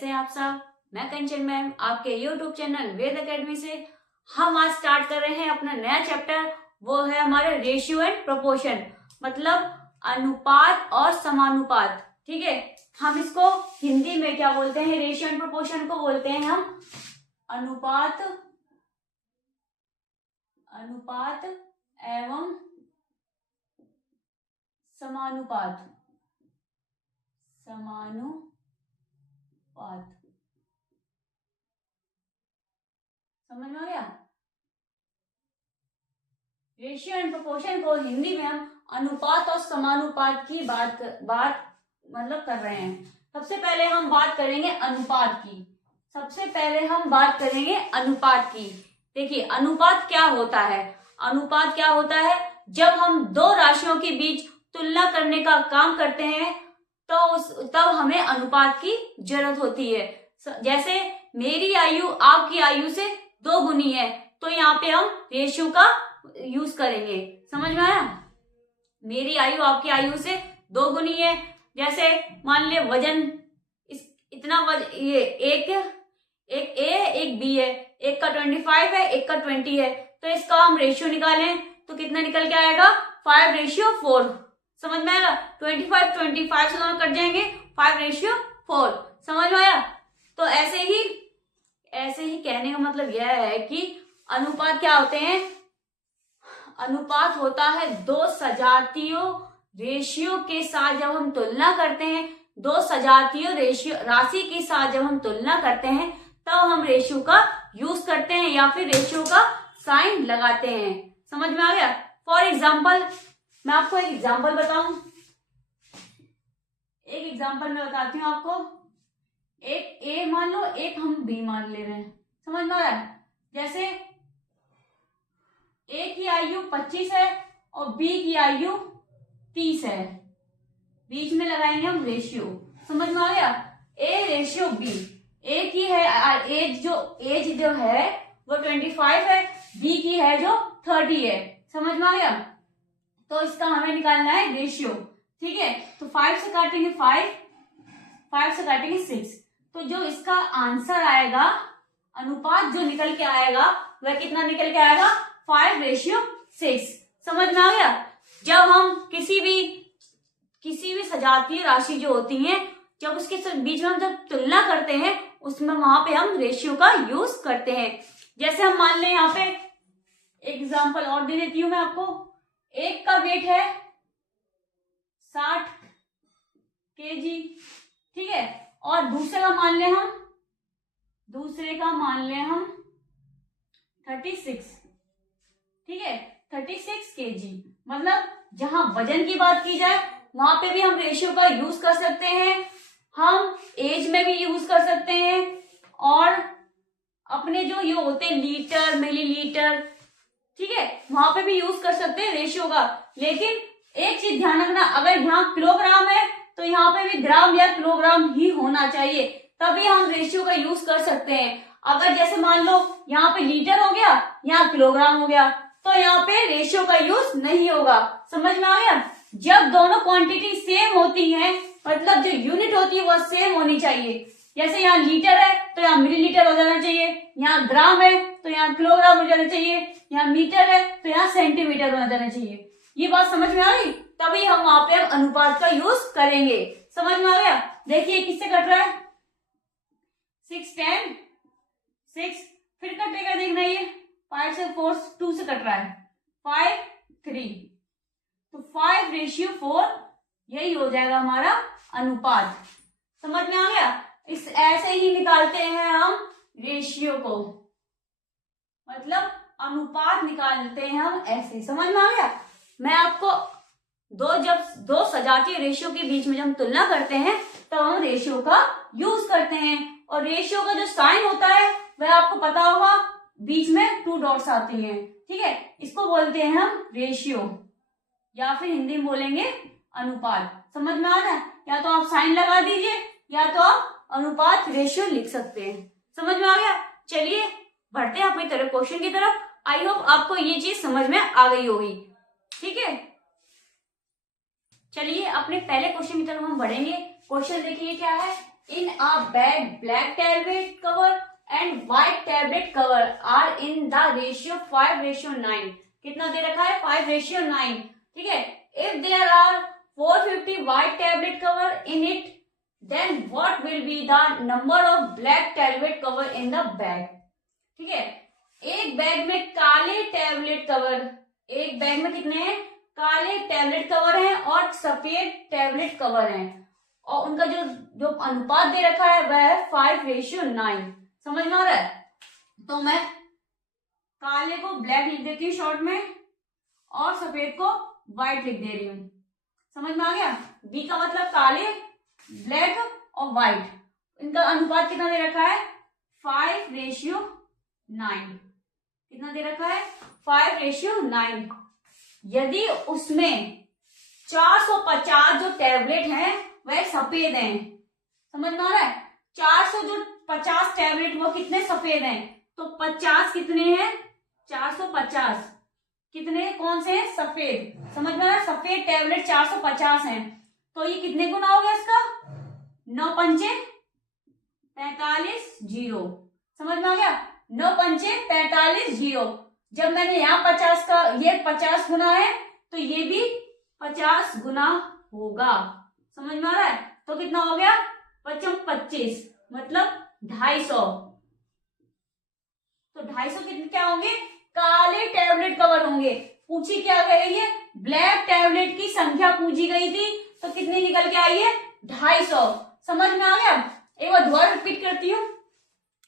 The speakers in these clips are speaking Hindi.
कैसे हैं आप सब। मैं कंचन मैम आपके YouTube चैनल वेद एकेडमी से। हम आज स्टार्ट कर रहे हैं अपना नया चैप्टर, वो है हमारे रेशियो एंड प्रोपोर्शन, मतलब अनुपात और समानुपात। ठीक है, हम इसको हिंदी में क्या बोलते हैं, रेशियो एंड प्रोपोर्शन को बोलते हैं हम अनुपात एवं समानुपात। समझ में आ गया। रेशियो एंड प्रोपोर्शन को हिंदी में हम अनुपात और समानुपात की बात मतलब कर रहे हैं। सबसे पहले हम बात करेंगे अनुपात की। देखिए अनुपात क्या होता है। अनुपात क्या होता है, जब हम दो राशियों के बीच तुलना करने का काम करते हैं तो तब हमें अनुपात की जरूरत होती है। जैसे मेरी आयु आपकी आयु से 2 गुनी है, तो यहाँ पे हम रेशियो का यूज करेंगे। समझ में आया। मेरी आयु आपकी आयु से 2 गुनी है। जैसे मान ले वजन इतना ये एक ए एक बी है, एक का 25 है, एक का 20 है, तो इसका हम रेशियो निकालें तो कितना निकल के आएगा 5:4। समझ में आएगा। 25 से दोनों कट जाएंगे, 5:4। समझ में आया। तो ऐसे ही कहने का मतलब यह है कि अनुपात क्या होते हैं। अनुपात होता है दो सजातीयों रेशियो के साथ जब हम तुलना करते हैं, दो सजातीयों राशि के साथ जब हम तुलना करते हैं तब हम रेशियो का यूज करते हैं या फिर रेशियो का साइन लगाते हैं। समझ में आ गया। फॉर एग्जाम्पल मैं आपको एक एग्जाम्पल बताऊं। एक एग्जाम्पल मैं बताती हूँ आपको। एक ए मान लो, एक हम बी मान ले रहे हैं। समझ में आ रहा है। जैसे ए की आयु 25 है और बी की आयु 30 है। बीच में लगाएंगे हम रेशियो। समझ में आ गया। ए रेशियो बी। ए की है एज जो है वो 25 है, बी की है जो 30 है। समझ में आ गया। तो इसका हमें निकालना है रेशियो। ठीक है, तो 5 से काटेंगे 5 से काटेंगे 6, तो जो इसका आंसर आएगा, अनुपात जो निकल के आएगा वह कितना निकल के आएगा 5:6। समझ में आ गया। जब हम किसी भी सजातीय राशि जो होती है, जब उसके बीच में हम जब तुलना करते हैं उसमें वहां पे हम रेशियो का यूज करते हैं। जैसे हम मान लें यहाँ पे एग्जांपल और दे देती हूं मैं आपको। एक का वेट है 60 kg, ठीक है, और दूसरे का मान लें हम 36, ठीक है, 36 kg। मतलब जहां वजन की बात की जाए वहां पे भी हम रेशियो का यूज कर सकते हैं, हम एज में भी यूज कर सकते हैं, और अपने जो ये होते हैं लीटर मिलीलीटर, ठीक है, वहां पे भी यूज कर सकते हैं रेशियो का। लेकिन एक चीज ध्यान रखना, अगर यहाँ किलोग्राम है तो यहाँ पे भी ग्राम या किलोग्राम ही होना चाहिए, तभी हम रेशियो का यूज कर सकते हैं। अगर जैसे मान लो यहाँ पे लीटर हो गया, यहाँ किलोग्राम हो गया, तो यहाँ पे रेशियो का यूज नहीं होगा। समझ में आ गया। जब दोनों क्वांटिटी सेम होती है, मतलब जो यूनिट होती है वह सेम होनी चाहिए। जैसे यहाँ लीटर है तो यहाँ मिलीलीटर हो जाना चाहिए, यहाँ ग्राम है तो यहाँ किलोग्राम हो जाना चाहिए, यहाँ मीटर है तो यहाँ सेंटीमीटर हो जाना चाहिए। ये बात समझ में आ गई, तभी हम वहां पे अनुपात का यूज करेंगे। समझ में आ गया। देखिए किससे कट रहा है 6 10 6, फिर कटेगा देखना, ये 5 से 4 2 से कट रहा है 5 3, तो 5:4 यही हो जाएगा हमारा अनुपात। समझ में आ गया। इस ऐसे ही निकालते हैं हम रेशियो को, मतलब अनुपात निकालते हैं हम ऐसे। समझ में आ गया। मैं आपको जब दो सजातीय रेशियो के बीच में जब हम तुलना करते हैं तब हम रेशियो का यूज करते हैं, और रेशियो का जो साइन होता है वह आपको पता होगा, बीच में 2 डॉट्स आती हैं, ठीक है, इसको बोलते हैं हम रेशियो, या फिर हिंदी में बोलेंगे अनुपात। समझ में आ रहा है। या तो आप साइन लगा दीजिए या तो आप अनुपात रेशियो लिख सकते हैं। समझ में आ गया। चलिए बढ़ते हैं अपनी तरफ क्वेश्चन की तरफ। आई होप आपको ये चीज समझ में आ गई होगी। ठीक है, चलिए अपने पहले क्वेश्चन की तरफ हम बढ़ेंगे। क्वेश्चन देखिए क्या है। in a bag black tablet cover and white tablet cover are in the ratio 5:9. कितना दे रखा है? 5:9. ठीक है. If there are 450 white tablet cover in it, then what will be the number of black tablet cover in the bag? ठीक है. एक बैग में काले टैबलेट कवर, एक बैग में कितने हैं? काले टैबलेट कवर हैं और सफेद टैबलेट कवर हैं, और उनका जो जो अनुपात दे रखा है वह है 5:9. समझ में आ रहा है? तो मैं काले को ब्लैक लिख देती हूँ शॉर्ट में और सफेद को व्हाइट लिख दे रही हूँ. समझ में आ गया? बी का मतलब काले, ब्लैक और व्हाइट. इनका अनुपात कितना दे रखा है? 5:9. कितना दे रखा है? 5:9. यदि उसमें 450 जो टैबलेट हैं वह सफेद हैं. समझ में आ रहा है? 450 टैबलेट वो कितने सफेद हैं, तो 50 कितने हैं? 450 कितने कौन से हैं? सफेद. समझ में आ रहा है? सफेद टैबलेट 450 हैं. तो ये कितने गुना हो गया इसका? 9 पंचे 45 0. समझ में आ गया? 9 पंचे 45 0. जब मैंने यहाँ 50 का, ये 50 गुना है तो ये भी 50 गुना होगा. समझ में आ रहा है? तो कितना हो गया? 25 मतलब 250. तो 250 कितने क्या होंगे? काले टैबलेट कवर होंगे. पूछी क्या गई है? ब्लैक टैबलेट की संख्या पूछी गई थी, तो कितनी निकल के आई है? 250. समझ में आ गया? एक बार दोबारा रिपीट करती हूँ.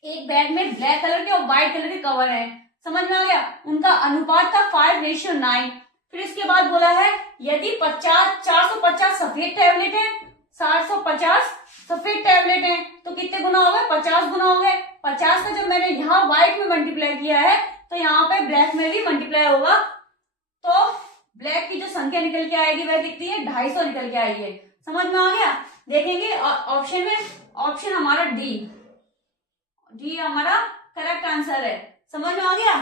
एक बैग में ब्लैक कलर के और व्हाइट कलर के कवर है. समझ में आ गया? उनका अनुपात था 5:9. फिर इसके बाद बोला है यदि 450 सफेद टैबलेट है, 450 सफेद टैबलेट है, तो कितने गुना हो गए? 50 गुना हो गए. 50 का जब मैंने यहाँ व्हाइट में मल्टीप्लाई किया है तो यहाँ पे ब्लैक में भी मल्टीप्लाई होगा, तो ब्लैक की जो संख्या निकल के आएगी वह कितनी है? 250 निकल के आई है. समझ में आ गया? देखेंगे ऑप्शन में, ऑप्शन हमारा डी हमारा करेक्ट आंसर है. समझ में आ गया?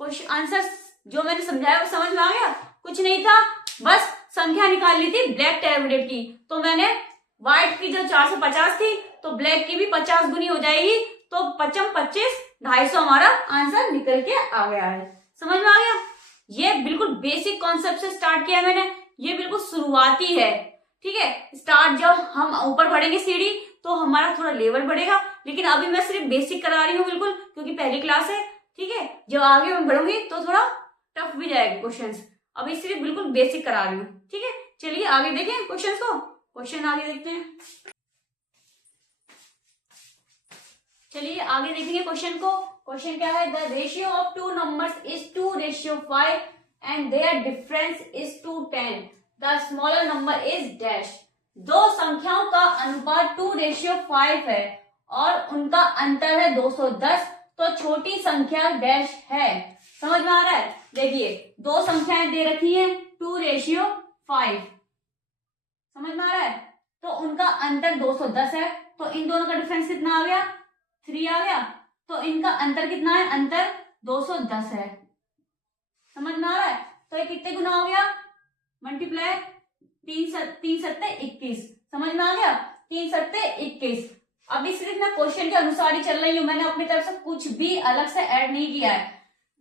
क्वेश्चन आंसर जो मैंने समझाया वो समझ में आ गया? कुछ नहीं था, बस संख्या निकाल ली थी ब्लैक टैबलेट की. तो मैंने व्हाइट की जो 450 थी तो ब्लैक की भी 50 गुनी हो जाएगी, तो 25 250 हमारा आंसर निकल के आ गया है. समझ में आ गया? ये बिल्कुल बेसिक कॉन्सेप्ट से स्टार्ट किया मैंने. ये बिल्कुल शुरुआती है. ठीक है. स्टार्ट जब हम ऊपर बढ़ेंगे सीढ़ी तो हमारा थोड़ा लेवल बढ़ेगा, लेकिन अभी मैं सिर्फ बेसिक करा रही हूँ बिल्कुल, क्योंकि पहली क्लास है. ठीक है. जब आगे मैं बढ़ूंगी तो थोड़ा टफ भी जाएगा क्वेश्चंस. अभी सिर्फ बिल्कुल बेसिक करा रही हूँ. ठीक है. चलिए आगे देखें क्वेश्चंस को. क्वेश्चन आगे देखते हैं. चलिए आगे देखेंगे क्वेश्चन को. क्वेश्चन क्या है? The ratio of two numbers is 2:5 and their difference is 2:10. The smaller number is dash. दो संख्याओं का अनुपात 2:5 है और उनका अंतर है 210, तो छोटी संख्या डैश है. समझ में आ रहा है? देखिए दो संख्याएं दे रखी है 2:5. समझ में आ रहा है? तो उनका अंतर 210 है, तो इन दोनों का डिफरेंस कितना आ गया? 3 आ गया. तो इनका अंतर कितना है? अंतर 210 है. समझ में आ रहा है? तो ये कितने गुना हो गया? मल्टीप्लाई 3 सत्ते 21. समझ में आ गया? 3 सत्ते 21. अभी सिर्फ मैं क्वेश्चन के अनुसार ही चल रही हूँ, मैंने अपनी तरफ से कुछ भी अलग से ऐड नहीं किया है.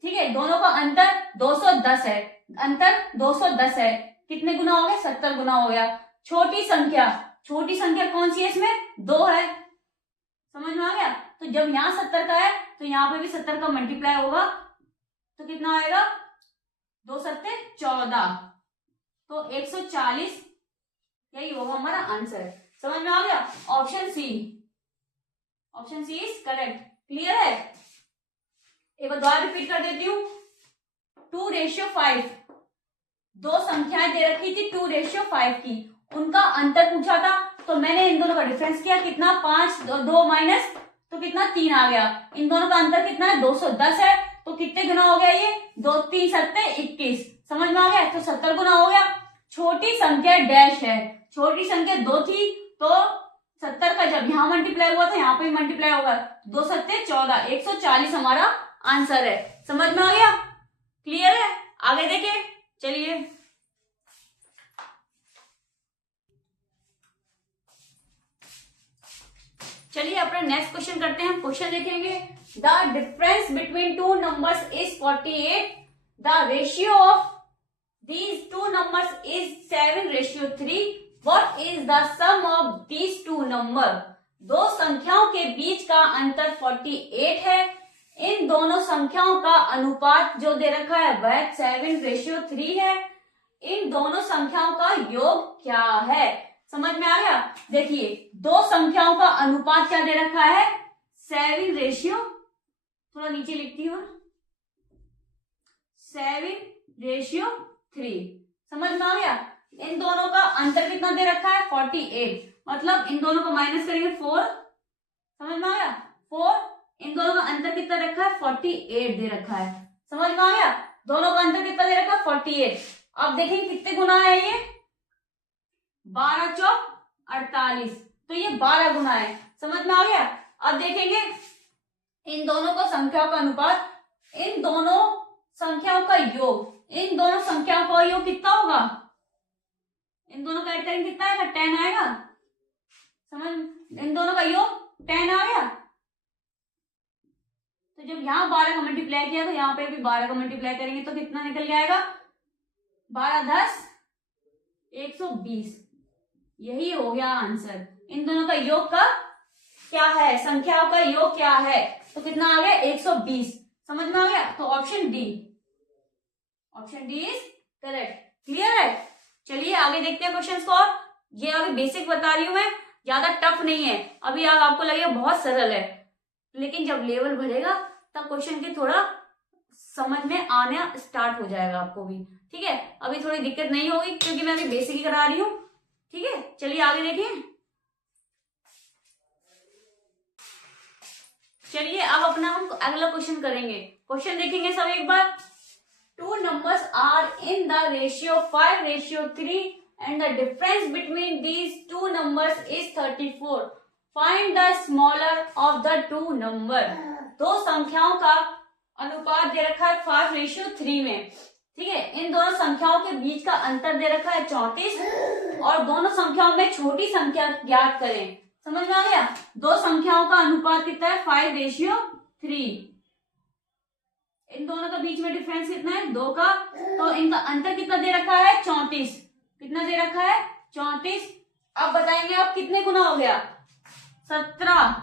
ठीक है. दोनों का अंतर 210 है. अंतर 210 है. कितने गुना हो गया? 70 गुना हो गया. छोटी संख्या कौन सी है? इसमें 2 है. समझ में आ गया? तो जब यहाँ 70 का है तो यहाँ पे भी 70 का मल्टीप्लाई होगा, तो कितना आएगा? 2 सत्ते 14, तो 140. यही होगा हमारा आंसर. समझ में आ गया? Option C is correct. Clear है? एक बार दोबारा रिपीट कर देती हूँ. 2:5. दो संख्याएं दे रखी थी 2:5 की, उनका अंतर पूछा था, तो मैंने इन दोनों का डिफरेंस किया. कितना? 5 2 माइनस, तो कितना? 3 आ गया. इन दोनों का अंतर कितना है? 210 है. तो कितने गुना हो गया ये? 2 3 सत्ते 21. समझ में आ गया? तो 70 गुना हो गया. छोटी संख्या डैश है. छोटी संख्या 2 थी, तो 70 का जब यहाँ मल्टीप्लाई हुआ था यहाँ पे मल्टीप्लाई होगा. 2 सत्ते 14, 140 हमारा आंसर है. समझ में आ गया? क्लियर है? आगे देखें. चलिए चलिए अपना नेक्स्ट क्वेश्चन करते हैं। हम क्वेश्चन देखेंगे, the difference between two numbers is 48, the ratio of these two numbers is 7:3, what is the sum of these two number. दो संख्याओं के बीच का अंतर 48 है, इन दोनों संख्याओं का अनुपात जो दे रखा है वह 7:3 है, इन दोनों संख्याओं का योग क्या है। समझ में आ गया। देखिए दो संख्याओं का अनुपात क्या दे रखा है, 7:, थोड़ा नीचे लिखती हूँ, 7:3। समझ में आ गया। इन दोनों का अंतर कितना दे रखा है, 48, मतलब इन दोनों को माइनस करेंगे 4। समझ में आ गया, 4, इन दोनों का अंतर कितना रखा है, 48 दे रखा है। समझ में आ गया, दोनों का अंतर कितना दे रखा है, 48। अब देखेंगे कितने गुना है ये, 12 चौक 48, तो ये 12 गुना है। समझ में आ गया। अब देखेंगे इन दोनों का संख्याओं का अनुपात, इन दोनों संख्याओं का योग, इन दोनों संख्याओं का योग कितना होगा, इन दोनों का ऐड करेंगे कितना आएगा, 10 आएगा। समझ, इन दोनों का योग 10 आ गया। तो जब यहाँ 12 का मल्टीप्लाई किया तो यहाँ पे भी 12 का मल्टीप्लाई करेंगे तो कितना निकल के आएगा, 12 10 120। यही हो गया आंसर। इन दोनों का योग का क्या है, संख्याओं का योग क्या है, तो कितना आ गया, 120। समझ में आ गया। तो option D is correct. Clear है। चलिए आगे देखते हैं क्वेश्चंस को। और ये अभी बेसिक बता रही हूं मैं, ज्यादा टफ नहीं है। अभी आपको लगेगा बहुत सरल है, लेकिन जब लेवल बढ़ेगा तब क्वेश्चन के थोड़ा समझ में आना स्टार्ट हो जाएगा आपको भी। ठीक है, अभी थोड़ी दिक्कत नहीं होगी क्योंकि मैं अभी बेसिक ही करा रही हूँ। ठीक है, चलिए आगे देखिए। चलिए अब अपना हम अगला क्वेश्चन करेंगे। क्वेश्चन देखेंगे सब एक बार। Two numbers are in the ratio 5:3 and the difference between these two numbers is 34. Find the smaller of the two number. दो संख्याओं का अनुपात दे रखा है 5:3 में। ठीक है, इन दोनों संख्याओं के बीच का अंतर दे रखा है 34 और दोनों संख्याओं में छोटी संख्या ज्ञात करें। समझ में आ गया। दो संख्याओं का अनुपात कितना है, 5:3। इन दोनों का बीच में डिफरेंस कितना है, 2 का, तो इनका अंतर कितना दे रखा है, 34। कितना दे रखा है, 34। अब बताएंगे आप कितने गुना हो गया, 17।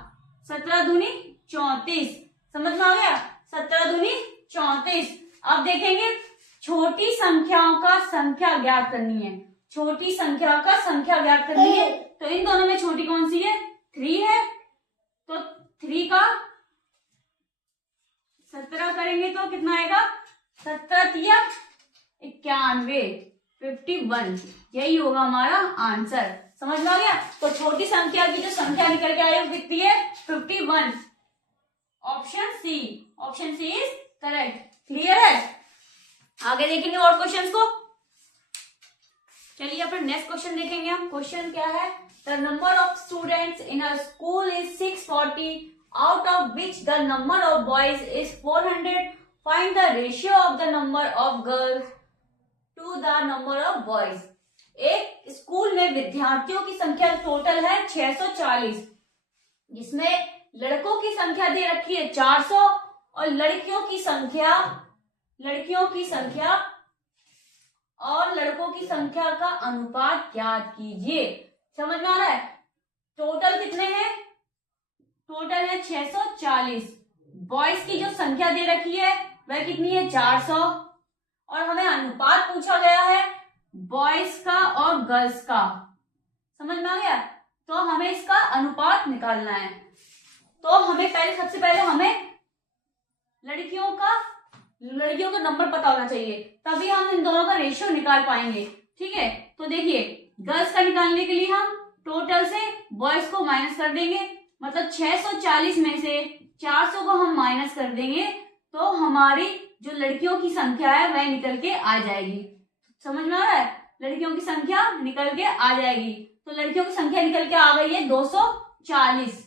17 दूनी 34। समझ में आ गया, 17 दूनी 34। अब देखेंगे छोटी संख्याओं का संख्या ज्ञात करनी है। छोटी संख्या का संख्या ज्ञात करनी है, तो इन दोनों में छोटी कौन सी है, 3 है। तो 3 का 17 करेंगे तो कितना आएगा, 17 या 91, 51। यही होगा हमारा आंसर। समझ में आ गया। तो छोटी संख्या की जो संख्या निकल के आई वो कितनी है, 51। Option C is correct. Clear है। आगे देखेंगे और क्वेश्चंस को। चलिए अपना नेक्स्ट क्वेश्चन देखेंगे हम। क्वेश्चन क्या है, the number of students in a school is 640, out of which the number of boys is 400. Find the ratio of the number of girls to the number of boys. एक स्कूल में विद्यार्थियों की संख्या टोटल है 640, जिसमें लड़कों की संख्या दे रखी है 400 और लड़कियों की संख्या का अनुपात ज्ञात कीजिए। समझ में आ रहा है। टोटल कितने हैं, टोटल है 640। बॉयज की जो संख्या दे रखी है वह कितनी है, 400, और हमें अनुपात पूछा गया है बॉयज का और गर्ल्स का। समझ में आ गया। तो हमें इसका अनुपात निकालना है। तो हमें सबसे पहले हमें लड़कियों का नंबर पता होना चाहिए, तभी हम इन दोनों का रेशियो निकाल पाएंगे। ठीक है, तो देखिए गर्ल्स का निकालने के लिए हम टोटल से बॉयज को माइनस कर देंगे, मतलब 640 में से 400 को हम माइनस कर देंगे तो हमारी जो लड़कियों की संख्या है वह निकल के आ जाएगी। समझ में आ रहा है, लड़कियों की संख्या निकल के आ जाएगी। तो लड़कियों की संख्या निकल के आ गई है 240।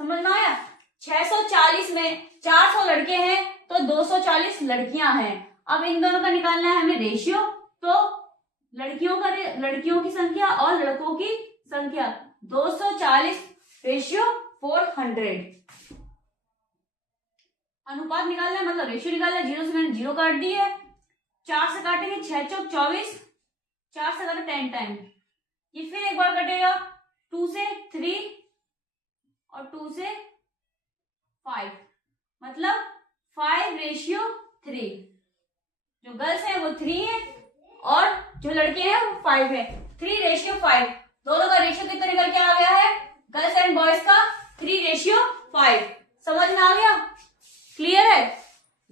समझ में आया। 640 में 400 लड़के हैं तो 240 लड़कियां हैं। अब इन दोनों का निकालना है हमें रेशियो। तो लड़कियों की संख्या और लड़कों की संख्या 240 रेशियो 400। अनुपात निकालना है मतलब रेशियो निकालना है। 0 से मैंने 0 काट दी है, 4 से काटेंगे 6 चौक 24, 4 से काटे 10 टाइम, ये फिर एक बार कटेगा 2 से 3 और 2 से 5, मतलब 5:3। जो गर्ल्स है वो 3 है और जो लड़के हैं वो 5 है। 3:5, दोनों का रेशियो कितना निकल के आ गया है गर्ल्स एंड बॉयज का? 3:5। समझ में आ गया? क्लियर है?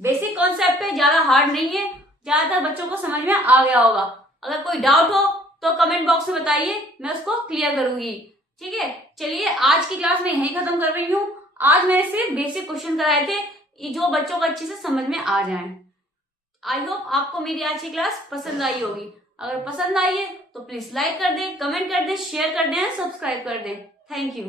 बेसिक कॉन्सेप्ट है, ज्यादा हार्ड नहीं है, ज्यादातर बच्चों को समझ में आ गया होगा। अगर कोई डाउट हो तो कमेंट बॉक्स में बताइए, मैं उसको क्लियर करूंगी। ठीक है, चलिए आज की क्लास में यहीं खत्म कर रही हूँ। आज मैंने सिर्फ बेसिक क्वेश्चन कराए थे जो बच्चों को अच्छे से समझ में आ जाए। आई होप आपको मेरी आज की क्लास पसंद आई होगी। अगर पसंद आई है तो प्लीज लाइक कर दें, कमेंट कर दें, शेयर कर दें, सब्सक्राइब कर दें। Thank you.